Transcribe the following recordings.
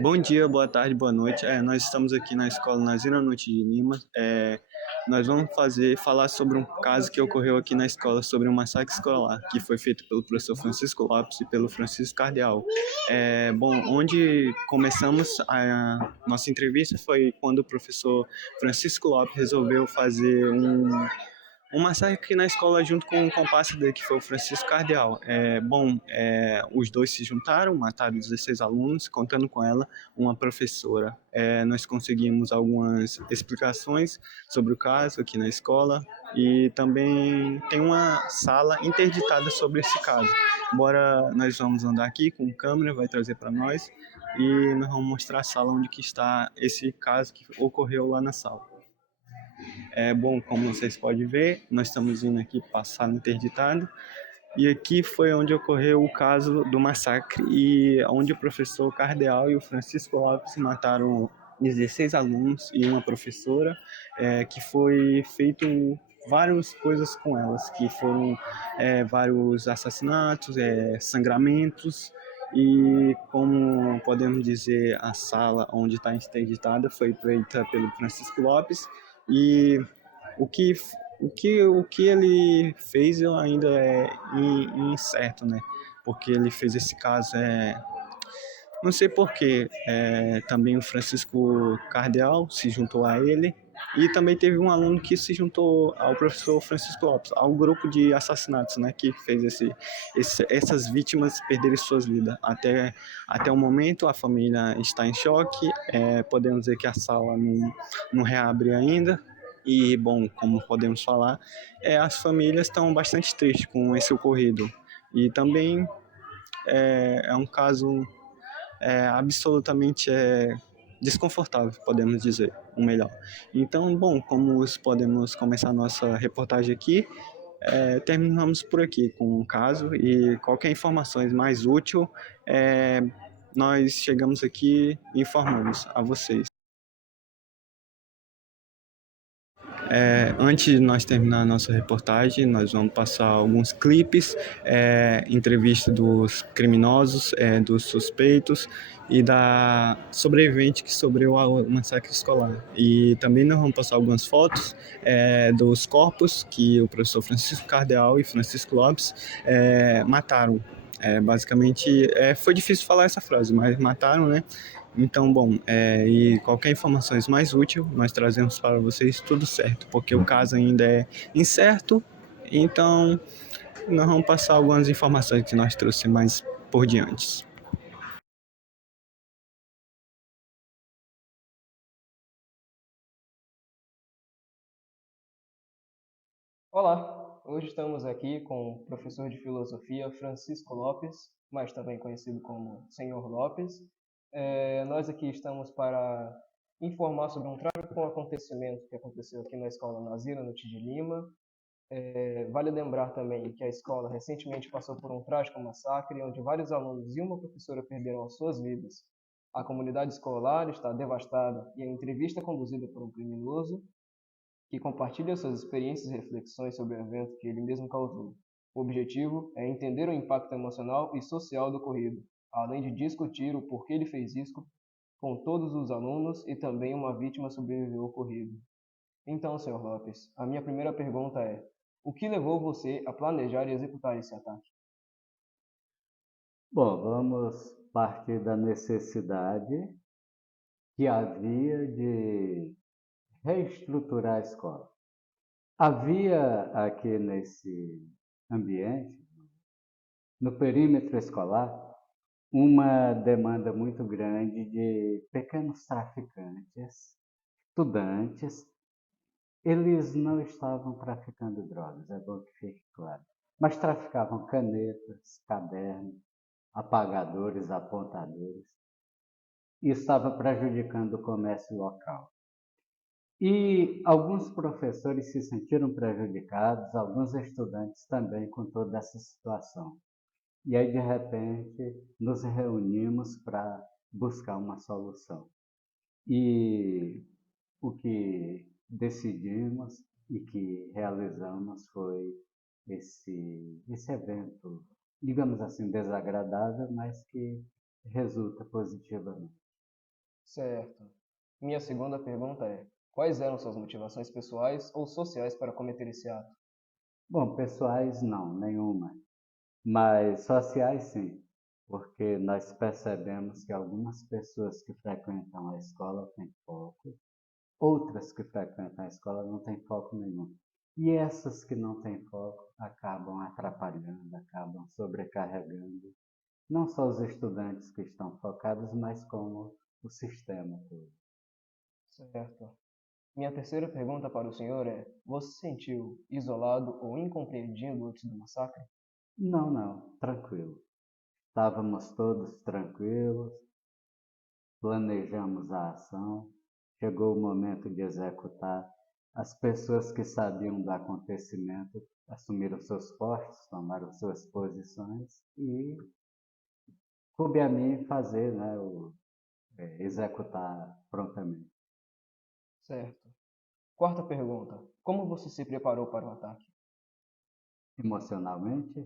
Bom dia, boa tarde, boa noite. Nós estamos aqui na Escola Nazira Norte de Lima. Nós vamos falar sobre um caso que ocorreu aqui na escola, sobre um massacre escolar, que foi feito pelo professor Francisco Lopes e pelo Francisco Cardeal. Onde começamos a nossa entrevista foi quando o professor Francisco Lopes resolveu fazer um massacre na escola junto com o comparsa dele, que foi o Francisco Cardeal. Os dois se juntaram, mataram 16 alunos, contando com ela uma professora. Nós conseguimos algumas explicações sobre o caso aqui na escola e também tem uma sala interditada sobre esse caso. Bora, nós vamos andar aqui com câmera, vai trazer para nós e nós vamos mostrar a sala onde que está esse caso que ocorreu lá na sala. Como vocês podem ver, nós estamos indo aqui passar no interditado e aqui foi onde ocorreu o caso do massacre e onde o professor Cardeal e o Francisco Lopes mataram 16 alunos e uma professora, que foi feito várias coisas com elas, que foram vários assassinatos, sangramentos e, como podemos dizer, a sala onde está interditada foi feita pelo Francisco Lopes e o que, o que ele fez ainda é incerto, né? Porque ele fez esse caso, não sei porquê, também o Francisco Cardeal se juntou a ele e também teve um aluno que se juntou ao professor Francisco Lopes, ao grupo de assassinatos, né, que fez essas vítimas perderem suas vidas. Até o momento a família está em choque, podemos dizer que a sala não reabre ainda, e, bom, como podemos falar, as famílias estão bastante tristes com esse ocorrido. E também é um caso absolutamente desconfortável, podemos dizer, o melhor. Então, bom, como podemos começar nossa reportagem aqui, terminamos por aqui com o caso e qualquer informação mais útil, nós chegamos aqui e informamos a vocês. Antes de nós terminar a nossa reportagem, nós vamos passar alguns clipes, entrevista dos criminosos, dos suspeitos e da sobrevivente que sobreviveu ao massacre escolar. E também nós vamos passar algumas fotos dos corpos que o professor Francisco Cardeal e Francisco Lopes mataram. Basicamente, foi difícil falar essa frase, mas mataram, né? Então, bom, e qualquer informação mais útil, nós trazemos para vocês tudo certo, porque o caso ainda é incerto, então nós vamos passar algumas informações que nós trouxemos mais por diante. Olá, hoje estamos aqui com o professor de filosofia Francisco Lopes, mais também conhecido como Senhor Lopes. Nós aqui estamos para informar sobre um trágico acontecimento que aconteceu aqui na Escola Nazira Norte de Lima. Vale lembrar também que a escola recentemente passou por um trágico massacre, onde vários alunos e uma professora perderam as suas vidas. A comunidade escolar está devastada e a entrevista é conduzida por um criminoso que compartilha suas experiências e reflexões sobre o evento que ele mesmo causou. O objetivo é entender o impacto emocional e social do ocorrido, além de discutir o porquê ele fez isso com todos os alunos e também uma vítima sobreviveu ao ocorrido. Então, Sr. Lopes, a minha primeira pergunta é: o que levou você a planejar e executar esse ataque? Bom, vamos partir da necessidade que havia de reestruturar a escola. Havia aqui nesse ambiente, no perímetro escolar, uma demanda muito grande de pequenos traficantes, estudantes. Eles não estavam traficando drogas, é bom que fique claro, mas traficavam canetas, cadernos, apagadores, apontadores, e estava prejudicando o comércio local. E alguns professores se sentiram prejudicados, alguns estudantes também com toda essa situação. E aí, de repente, nos reunimos para buscar uma solução. E o que decidimos e que realizamos foi esse evento, digamos assim, desagradável, mas que resulta positivamente. Certo. Minha segunda pergunta é: quais eram suas motivações pessoais ou sociais para cometer esse ato? Bom, pessoais não, nenhuma, mas sociais sim, porque nós percebemos que algumas pessoas que frequentam a escola têm foco, outras que frequentam a escola não têm foco nenhum. E essas que não têm foco acabam atrapalhando, acabam sobrecarregando, não só os estudantes que estão focados, mas como o sistema todo. Certo. Minha terceira pergunta para o senhor é: você se sentiu isolado ou incompreendido antes do massacre? Não, não, tranquilo. Estávamos todos tranquilos, planejamos a ação, chegou o momento de executar. As pessoas que sabiam do acontecimento assumiram seus postos, tomaram suas posições e coube a mim fazer, né, executar prontamente. Certo. Quarta pergunta: como você se preparou para o ataque? Emocionalmente,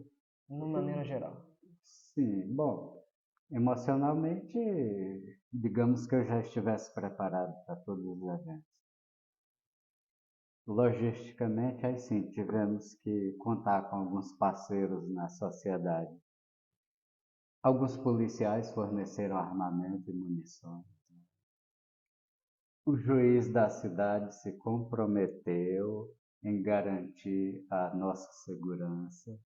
De uma maneira geral. sim, bom, emocionalmente, digamos que eu já estivesse preparado para todos os eventos. Logisticamente, aí sim, tivemos que contar com alguns parceiros na sociedade. Alguns policiais forneceram armamento e munições. O juiz da cidade se comprometeu em garantir a nossa segurança,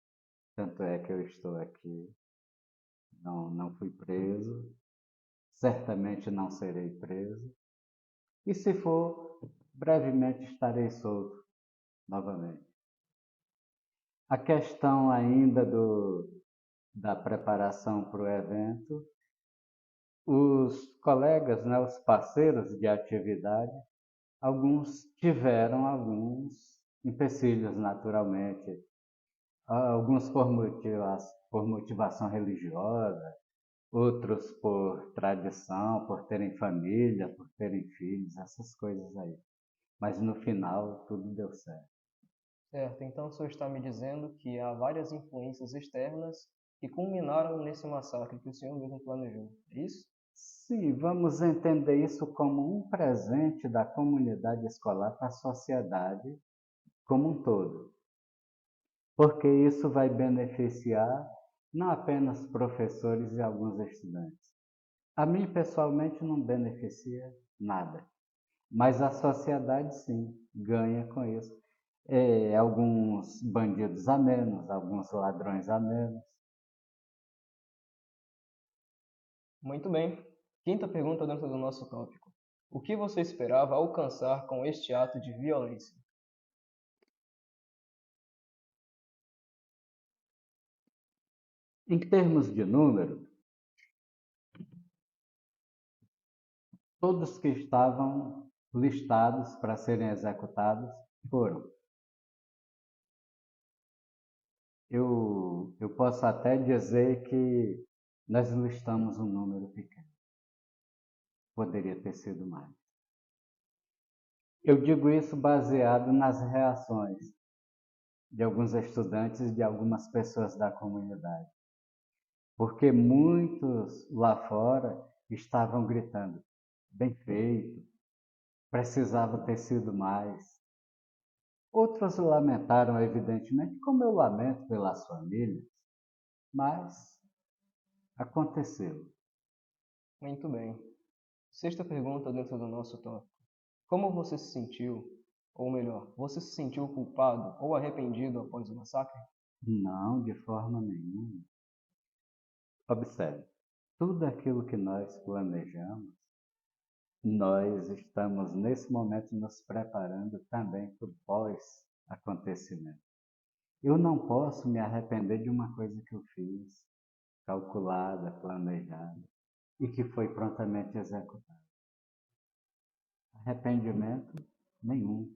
tanto é que eu estou aqui. Não fui preso, certamente não serei preso, e se for, brevemente estarei solto novamente. A questão ainda da preparação para o evento, os colegas, né, os parceiros de atividade, alguns tiveram alguns empecilhos naturalmente, alguns por motivação religiosa, outros por tradição, por terem família, por terem filhos, essas coisas aí. Mas no final tudo deu certo. Certo, então o senhor está me dizendo que há várias influências externas que culminaram nesse massacre que o senhor mesmo planejou. É isso? Sim, vamos entender isso como um presente da comunidade escolar para a sociedade como um todo, porque isso vai beneficiar não apenas professores e alguns estudantes. A mim, pessoalmente, não beneficia nada, mas a sociedade, sim, ganha com isso. Alguns bandidos a menos, alguns ladrões a menos. Muito bem. Quinta pergunta dentro do nosso tópico: o que você esperava alcançar com este ato de violência? Em termos de número, todos que estavam listados para serem executados foram. Eu posso até dizer que nós listamos um número pequeno. Poderia ter sido mais. Eu digo isso baseado nas reações de alguns estudantes e de algumas pessoas da comunidade, porque muitos lá fora estavam gritando: bem feito, precisava ter sido mais. Outros lamentaram, evidentemente, como eu lamento pelas famílias, mas aconteceu. Muito bem. Sexta pergunta dentro do nosso tópico: como você se sentiu, ou melhor, você se sentiu culpado ou arrependido após o massacre? Não, de forma nenhuma. Observe, tudo aquilo que nós planejamos, nós estamos nesse momento nos preparando também para o pós-acontecimento. Eu não posso me arrepender de uma coisa que eu fiz, calculada, planejada, e que foi prontamente executada. Arrependimento nenhum.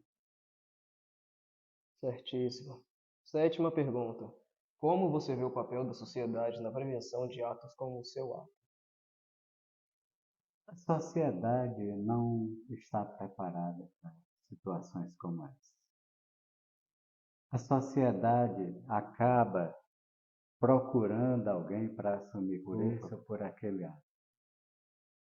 Certíssimo. Sétima pergunta: como você vê o papel da sociedade na prevenção de atos como o seu ato? A sociedade não está preparada para situações como essa. A sociedade acaba procurando alguém para assumir por esse ou por aquele ato.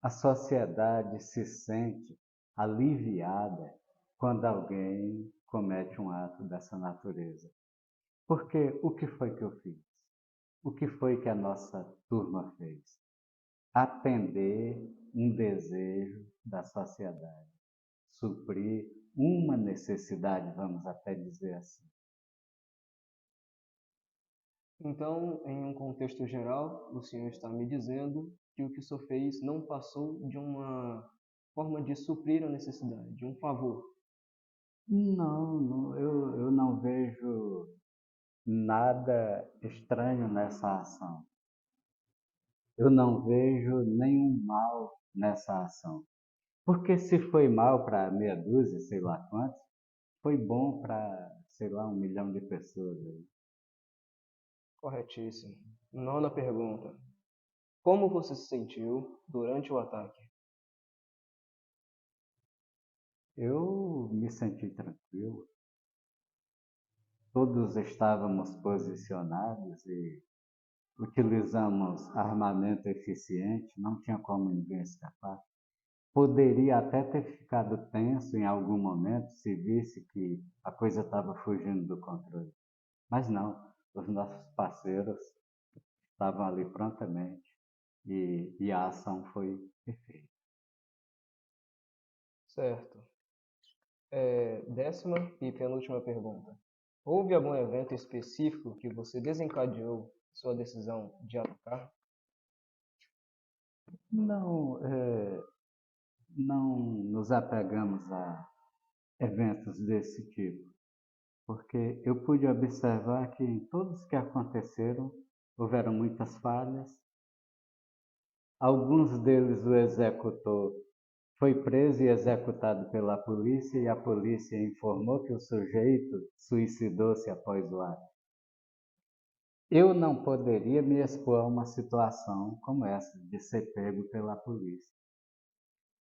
a sociedade se sente aliviada quando alguém comete um ato dessa natureza. Porque o que foi que eu fiz? O que foi que a nossa turma fez? Atender um desejo da sociedade, suprir uma necessidade, vamos até dizer assim. Então, em um contexto geral, o senhor está me dizendo que o que o senhor fez não passou de uma forma de suprir a necessidade, de um favor. Não, eu não vejo nada estranho nessa ação. Eu não vejo nenhum mal nessa ação. Porque se foi mal para meia dúzia, sei lá quantos, foi bom para, sei lá, 1 milhão de pessoas aí. Corretíssimo. Nona pergunta. Como você se sentiu durante o ataque? Eu me senti tranquilo. Todos estávamos posicionados e utilizamos armamento eficiente, não tinha como ninguém escapar. Poderia até ter ficado tenso em algum momento se visse que a coisa estava fugindo do controle. Mas não, os nossos parceiros estavam ali prontamente e a ação foi perfeita. Certo. Décima e penúltima pergunta. Houve algum evento específico que você desencadeou sua decisão de atacar? Não, não nos apegamos a eventos desse tipo, porque eu pude observar que em todos que aconteceram houveram muitas falhas. Alguns deles o executor foi preso e executado pela polícia e a polícia informou que o sujeito suicidou-se após o ato. Eu não poderia me expor a uma situação como essa, de ser pego pela polícia.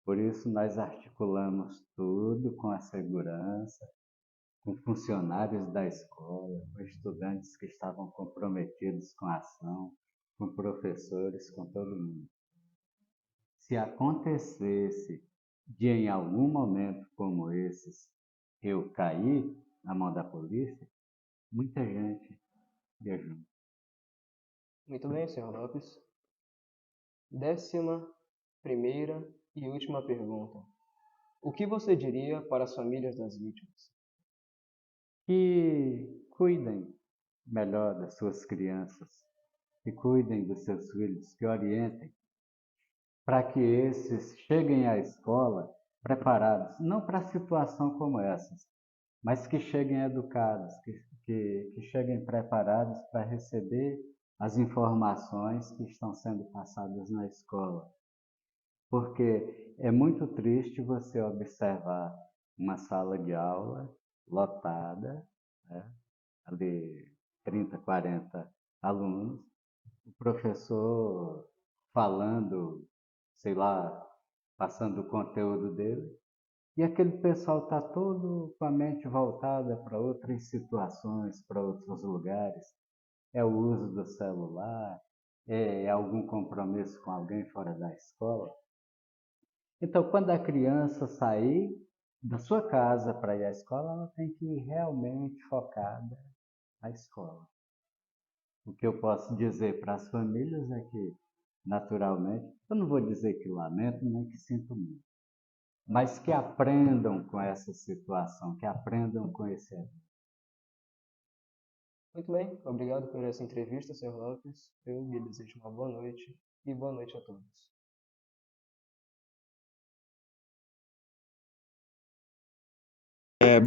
Por isso, nós articulamos tudo com a segurança, com funcionários da escola, com estudantes que estavam comprometidos com a ação, com professores, com todo mundo. Se acontecesse de em algum momento como esses eu cair na mão da polícia, muita gente ia junto. Muito bem, senhor Lopes. Décima primeira e última pergunta. O que você diria para as famílias das vítimas? Que cuidem melhor das suas crianças, que cuidem dos seus filhos, que orientem, para que esses cheguem à escola preparados, não para situação como essas, mas que cheguem educados, que cheguem preparados para receber as informações que estão sendo passadas na escola. Porque é muito triste você observar uma sala de aula lotada, né? Ali 30, 40 alunos, o professor falando, sei lá, passando o conteúdo dele, e aquele pessoal está todo com a mente voltada para outras situações, para outros lugares. É o uso do celular, é algum compromisso com alguém fora da escola. Então, quando a criança sair da sua casa para ir à escola, ela tem que ir realmente focada na escola. O que eu posso dizer para as famílias é que, naturalmente, eu não vou dizer que lamento, nem que sinto muito, mas que aprendam com essa situação, que aprendam com esse evento. Muito bem, obrigado por essa entrevista, senhor Lopes. Eu lhe desejo uma boa noite e boa noite a todos.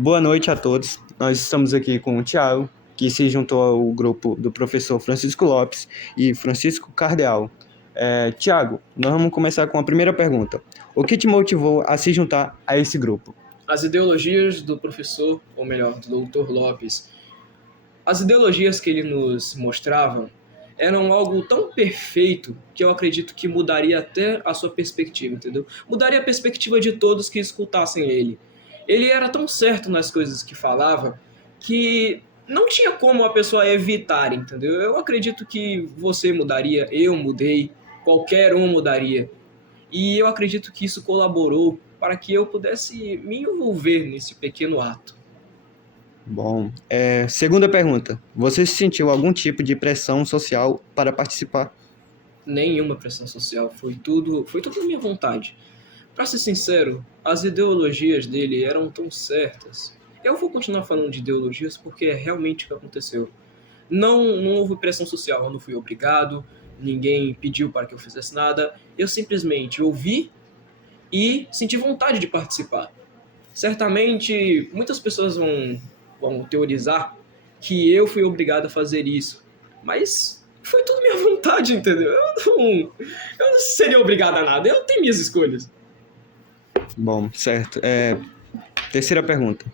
Boa noite a todos. Nós estamos aqui com o Thiago, que se juntou ao grupo do professor Francisco Lopes e Francisco Cardeal. Thiago, nós vamos começar com a primeira pergunta. O que te motivou a se juntar a esse grupo? As ideologias do professor, ou melhor, do Dr. Lopes, as ideologias que ele nos mostrava eram algo tão perfeito que eu acredito que mudaria até a sua perspectiva, entendeu? Mudaria a perspectiva de todos que escutassem ele. Ele era tão certo nas coisas que falava que não tinha como a pessoa evitar, entendeu? Eu acredito que você mudaria, eu mudei, qualquer um mudaria. E eu acredito que isso colaborou para que eu pudesse me envolver nesse pequeno ato. Bom, segunda pergunta. Você sentiu algum tipo de pressão social para participar? Nenhuma pressão social, foi tudo minha vontade. Para ser sincero, as ideologias dele eram tão certas. Eu vou continuar falando de ideologias porque é realmente o que aconteceu. Não houve pressão social, eu não fui obrigado, ninguém pediu para que eu fizesse nada. Eu simplesmente ouvi e senti vontade de participar. Certamente, muitas pessoas vão teorizar que eu fui obrigado a fazer isso, mas foi tudo minha vontade, entendeu? Eu não seria obrigado a nada, eu tenho minhas escolhas. Bom, certo. Terceira pergunta.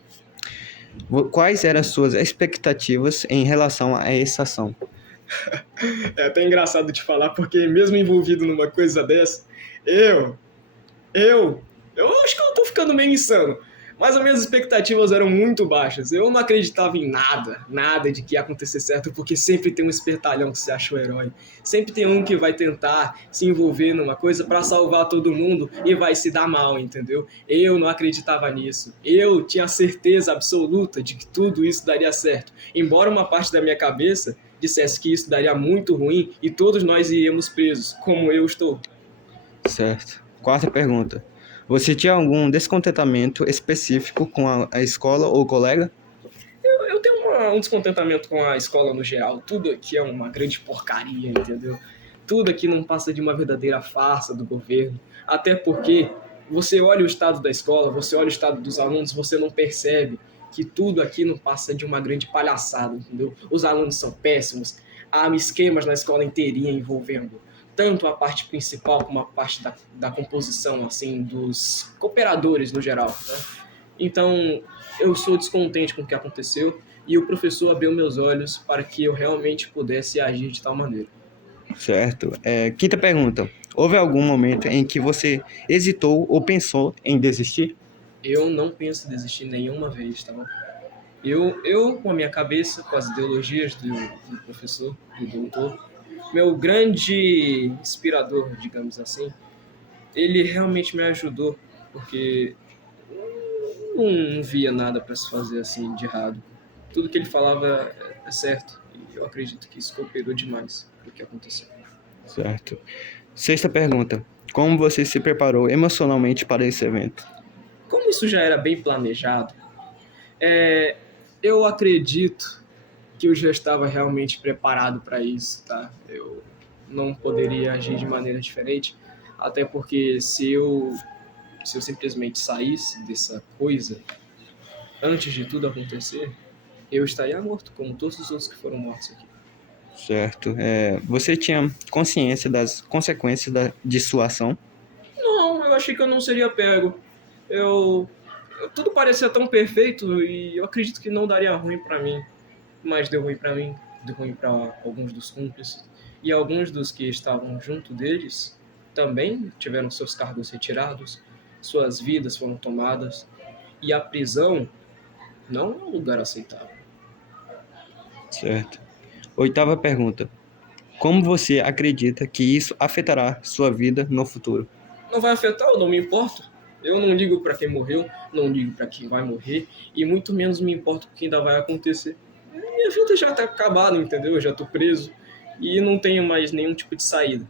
Quais eram as suas expectativas em relação a essa ação? É até engraçado de falar, porque mesmo envolvido numa coisa dessa, eu Eu, eu acho que eu tô ficando meio insano. Mas as minhas expectativas eram muito baixas. Eu não acreditava em nada de que ia acontecer certo, porque sempre tem um espertalhão que se acha o herói. Sempre tem um que vai tentar se envolver numa coisa pra salvar todo mundo e vai se dar mal, entendeu? Eu não acreditava nisso. Eu tinha certeza absoluta de que tudo isso daria certo. Embora uma parte da minha cabeça dissesse que isso daria muito ruim e todos nós iríamos presos, como eu estou. Certo. Quarta pergunta. Você tinha algum descontentamento específico com a escola ou colega? Eu tenho um descontentamento com a escola no geral. Tudo aqui é uma grande porcaria, entendeu? Tudo aqui não passa de uma verdadeira farsa do governo. Até porque você olha o estado da escola, você olha o estado dos alunos, você não percebe que tudo aqui não passa de uma grande palhaçada, entendeu? Os alunos são péssimos, há esquemas na escola inteirinha envolvendo tanto a parte principal como a parte da composição, assim, dos cooperadores no geral, né? Então, eu sou descontente com o que aconteceu e o professor abriu meus olhos para que eu realmente pudesse agir de tal maneira. Certo. Quinta pergunta. Houve algum momento em que você hesitou ou pensou em desistir? Eu não penso em desistir nenhuma vez, tá bom? Eu, com a minha cabeça, com as ideologias do professor, do doutor, meu grande inspirador, digamos assim, ele realmente me ajudou, porque não via nada para se fazer assim de errado. Tudo que ele falava é certo, e eu acredito que isso cooperou demais para o que aconteceu. Certo. Sexta pergunta. Como você se preparou emocionalmente para esse evento? Como isso já era bem planejado, é, eu acredito que eu já estava realmente preparado para isso, tá? Eu não poderia agir de maneira diferente, até porque se eu simplesmente saísse dessa coisa antes de tudo acontecer, eu estaria morto, como todos os outros que foram mortos aqui. Certo. Você tinha consciência das consequências de sua ação? Não, eu achei que eu não seria pego. Eu, tudo parecia tão perfeito e eu acredito que não daria ruim para mim, mas deu ruim para mim, deu ruim para alguns dos cúmplices e alguns dos que estavam junto deles também tiveram seus cargos retirados, suas vidas foram tomadas e a prisão não é um lugar aceitável. Certo. Oitava pergunta. Como você acredita que isso afetará sua vida no futuro? Não vai afetar, eu não me importo. Eu não ligo para quem morreu, não ligo para quem vai morrer e muito menos me importo com o que ainda vai acontecer. Minha vida já tá acabada, entendeu? Eu já tô preso e não tenho mais nenhum tipo de saída.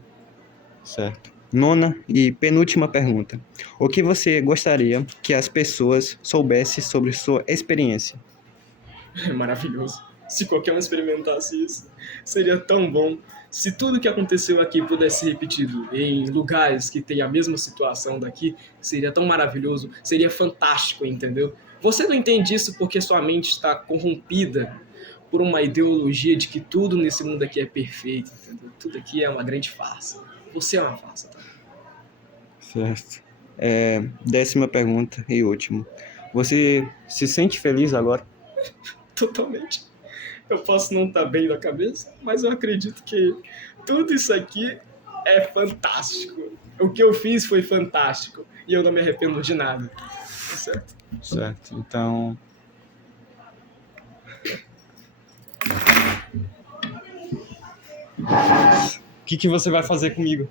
Certo. Nona e penúltima pergunta. O que você gostaria que as pessoas soubessem sobre sua experiência? É maravilhoso. Se qualquer um experimentasse isso, seria tão bom. Se tudo que aconteceu aqui pudesse ser repetido em lugares que têm a mesma situação daqui, seria tão maravilhoso, seria fantástico, entendeu? Você não entende isso porque sua mente está corrompida por uma ideologia de que tudo nesse mundo aqui é perfeito, entendeu? Tudo aqui é uma grande farsa. Você é uma farsa, tá? Certo. Décima pergunta e última. Você se sente feliz agora? Totalmente. Eu posso não estar bem da cabeça, mas eu acredito que tudo isso aqui é fantástico. O que eu fiz foi fantástico e eu não me arrependo de nada. Tá certo? Certo. Então, o que você vai fazer comigo?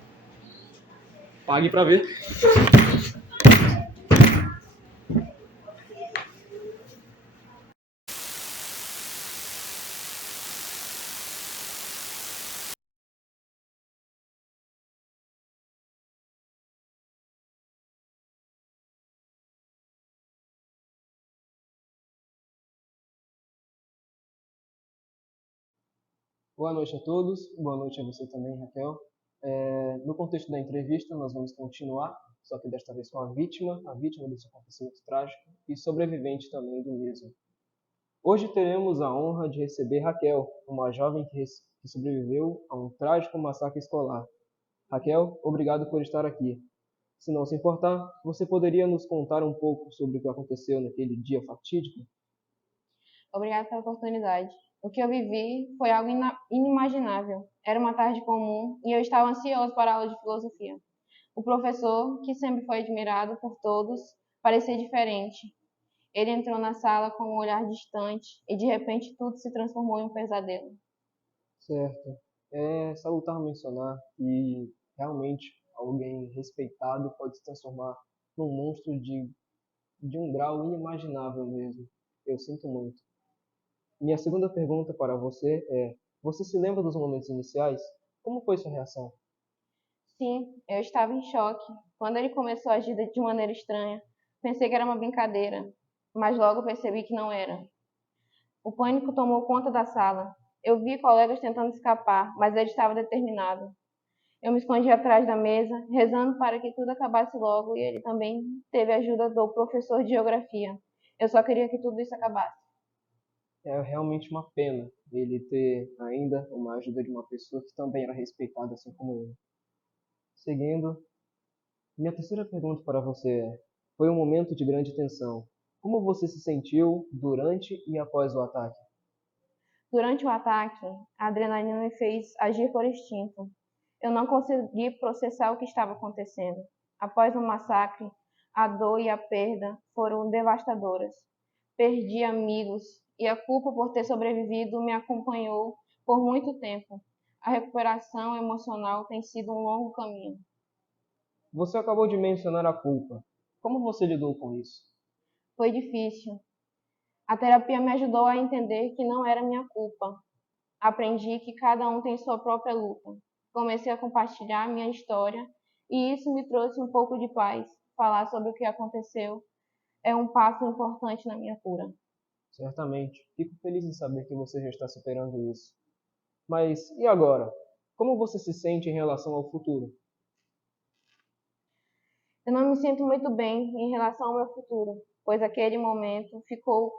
Pague pra ver. Boa noite a todos, boa noite a você também, Raquel. No contexto da entrevista, nós vamos continuar, só que desta vez com a vítima desse acontecimento trágico e sobrevivente também do mesmo. Hoje teremos a honra de receber Raquel, uma jovem que sobreviveu a um trágico massacre escolar. Raquel, obrigado por estar aqui. Se não se importar, você poderia nos contar um pouco sobre o que aconteceu naquele dia fatídico? Obrigada pela oportunidade. O que eu vivi foi algo inimaginável. Era uma tarde comum e eu estava ansioso para a aula de filosofia. O professor, que sempre foi admirado por todos, parecia diferente. Ele entrou na sala com um olhar distante e de repente tudo se transformou em um pesadelo. Certo. É salutar mencionar que realmente alguém respeitado pode se transformar num monstro de um grau inimaginável mesmo. Eu sinto muito. Minha segunda pergunta para você é: você se lembra dos momentos iniciais? Como foi sua reação? Sim, eu estava em choque. Quando ele começou a agir de maneira estranha, pensei que era uma brincadeira, mas logo percebi que não era. O pânico tomou conta da sala. Eu vi colegas tentando escapar, mas ele estava determinado. Eu me escondi atrás da mesa, rezando para que tudo acabasse logo, e ele também teve a ajuda do professor de geografia. Eu só queria que tudo isso acabasse. É realmente uma pena ele ter ainda uma ajuda de uma pessoa que também era respeitada assim como ele. Seguindo, minha terceira pergunta para você é: foi um momento de grande tensão. Como você se sentiu durante e após o ataque? Durante o ataque, a adrenalina me fez agir por instinto. Eu não consegui processar o que estava acontecendo. Após o massacre, a dor e a perda foram devastadoras. Perdi amigos e a culpa por ter sobrevivido me acompanhou por muito tempo. A recuperação emocional tem sido um longo caminho. Você acabou de mencionar a culpa. Como você lidou com isso? Foi difícil. A terapia me ajudou a entender que não era minha culpa. Aprendi que cada um tem sua própria luta. Comecei a compartilhar minha história e isso me trouxe um pouco de paz. Falar sobre o que aconteceu é um passo importante na minha cura. Certamente. Fico feliz em saber que você já está superando isso. Mas e agora? Como você se sente em relação ao futuro? Eu não me sinto muito bem em relação ao meu futuro, pois aquele momento ficou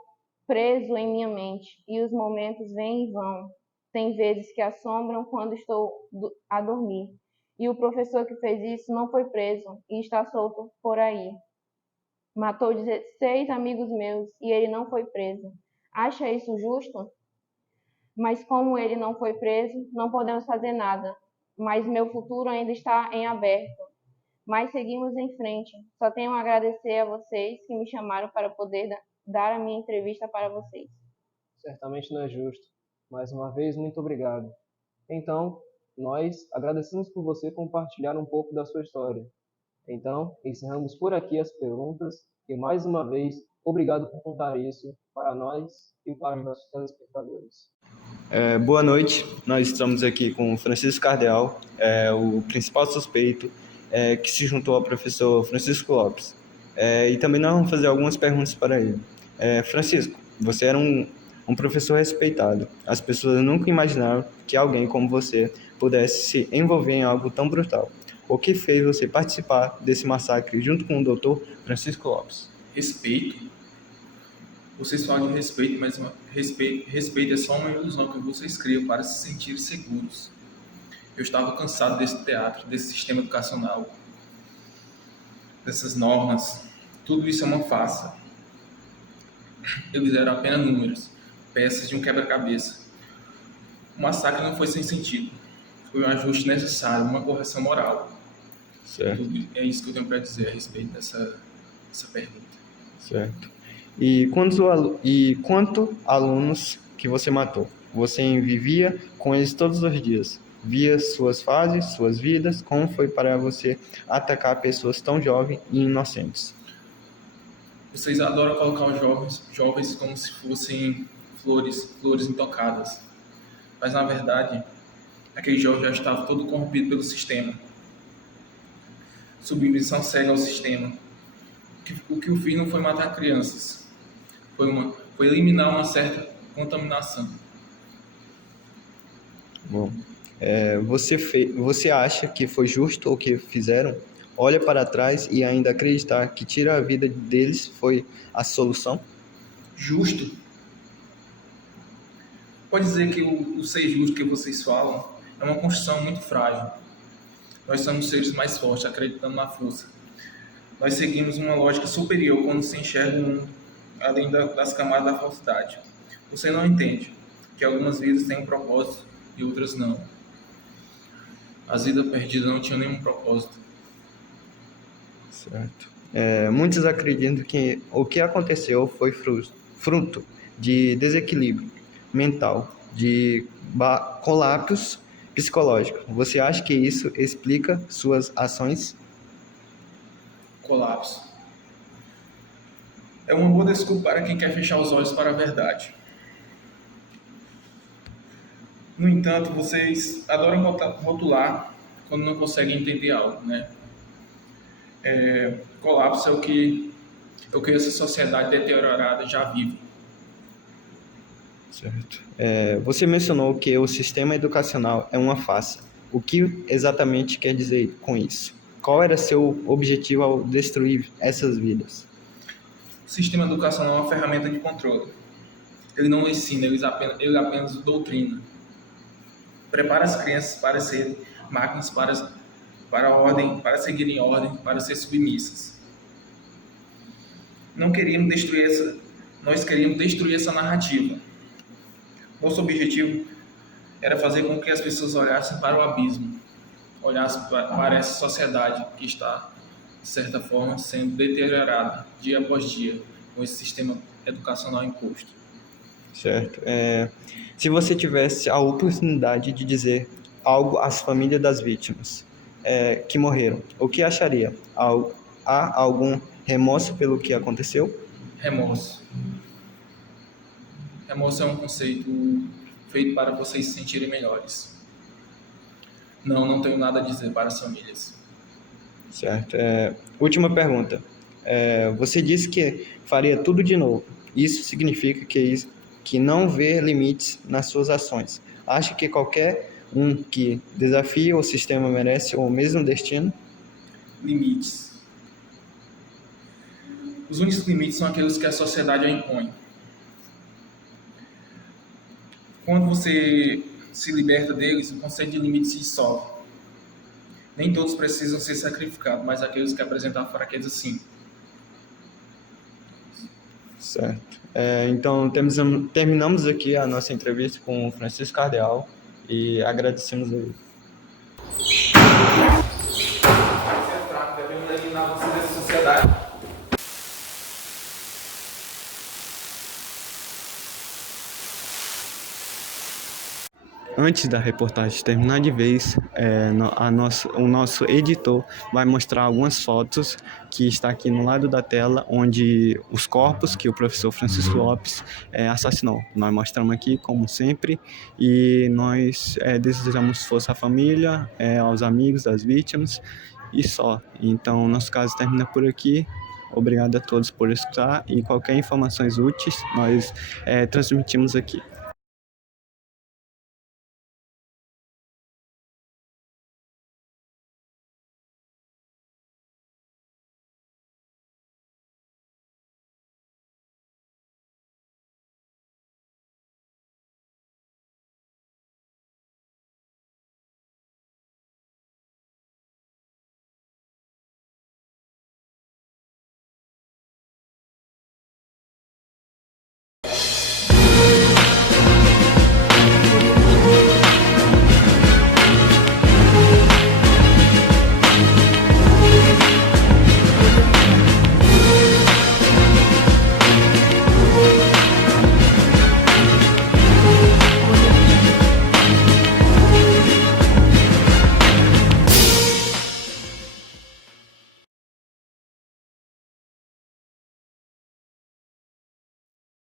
preso em minha mente e os momentos vêm e vão. Tem vezes que assombram quando estou a dormir. E o professor que fez isso não foi preso e está solto por aí. Matou 16 amigos meus e ele não foi preso. Acha isso justo? Mas como ele não foi preso, não podemos fazer nada. Mas meu futuro ainda está em aberto. Mas seguimos em frente. Só tenho a agradecer a vocês que me chamaram para poder dar a minha entrevista para vocês. Certamente não é justo. Mais uma vez, muito obrigado. Então, nós agradecemos por você compartilhar um pouco da sua história. Então, encerramos por aqui as perguntas e mais uma vez, obrigado por contar isso para nós e para os nossos telespectadores. Boa noite, nós estamos aqui com o Francisco Cardeal, o principal suspeito, que se juntou ao professor Francisco Lopes. E também nós vamos fazer algumas perguntas para ele. Francisco, você era um professor respeitado. As pessoas nunca imaginaram que alguém como você pudesse se envolver em algo tão brutal. O que fez você participar desse massacre junto com o doutor Francisco Lopes? Respeito. Vocês falam de respeito, mas respeito é só uma ilusão que vocês criam para se sentir seguros. Eu estava cansado desse teatro, desse sistema educacional, dessas normas. Tudo isso é uma farsa. Eles eram apenas números, peças de um quebra-cabeça. O massacre não foi sem sentido. Foi um ajuste necessário, uma correção moral. Certo. É isso que eu tenho para dizer a respeito dessa pergunta. Certo. E quantos alunos que você matou? Você vivia com eles todos os dias? via suas fases, suas vidas, como foi para você atacar pessoas tão jovens e inocentes? Vocês adoram colocar os jovens como se fossem flores intocadas. Mas, na verdade, aquele jovem já estava todo corrompido pelo sistema. Submissão cega ao sistema. O que eu fiz não foi matar crianças. Foi eliminar uma certa contaminação. Bom, você acha que foi justo o que fizeram? Olha para trás e ainda acreditar que tirar a vida deles foi a solução? Justo? Pode dizer que o ser justo que vocês falam é uma construção muito frágil. Nós somos seres mais fortes, acreditando na força. Nós seguimos uma lógica superior quando se enxerga o mundo além das camadas da falsidade. Você não entende que algumas vidas têm um propósito e outras não. As vidas perdidas não tinham nenhum propósito. Certo. Muitos acreditam que o que aconteceu foi fruto de desequilíbrio mental, de colapso psicológico. Você acha que isso explica suas ações? Colapso. É uma boa desculpa para quem quer fechar os olhos para a verdade. No entanto, vocês adoram rotular quando não conseguem entender algo, né? Colapso é o que essa sociedade deteriorada já vive. Certo. Você mencionou que o sistema educacional é uma farsa. O que exatamente quer dizer com isso? Qual era seu objetivo ao destruir essas vidas? O sistema educacional é uma ferramenta de controle. Ele não ensina, ele apenas doutrina. Prepara as crianças para serem máquinas para a ordem, para seguirem ordem, para ser submissas. Nós queríamos destruir essa narrativa. Nosso objetivo era fazer com que as pessoas olhassem para o abismo, olhassem para essa sociedade que está, de certa forma, sendo deteriorada dia após dia com esse sistema educacional imposto. Certo. Se você tivesse a oportunidade de dizer algo às famílias das vítimas que morreram, o que acharia? Há algum remorso pelo que aconteceu? Remorso. Remorso é um conceito feito para vocês se sentirem melhores. Não tenho nada a dizer para as famílias. Certo. Última pergunta. Você disse que faria tudo de novo. Isso significa que não vê limites nas suas ações. Acha que qualquer um que desafia o sistema merece o mesmo destino? Limites. Os únicos limites são aqueles que a sociedade impõe. Quando você se liberta deles, o conceito de limite se dissolve. Nem todos precisam ser sacrificados, mas aqueles que apresentam fraqueza, sim. Certo. Então, terminamos aqui a nossa entrevista com o Francisco Cardeal e agradecemos a ele. Devemos eliminar você dessa sociedade. Antes da reportagem terminar de vez, o nosso editor vai mostrar algumas fotos que está aqui no lado da tela, onde os corpos que o professor Francisco Lopes assassinou. Nós mostramos aqui, como sempre, e nós desejamos força à família, aos amigos das vítimas e só. Então, nosso caso termina por aqui. Obrigado a todos por escutar e qualquer informações úteis nós transmitimos aqui.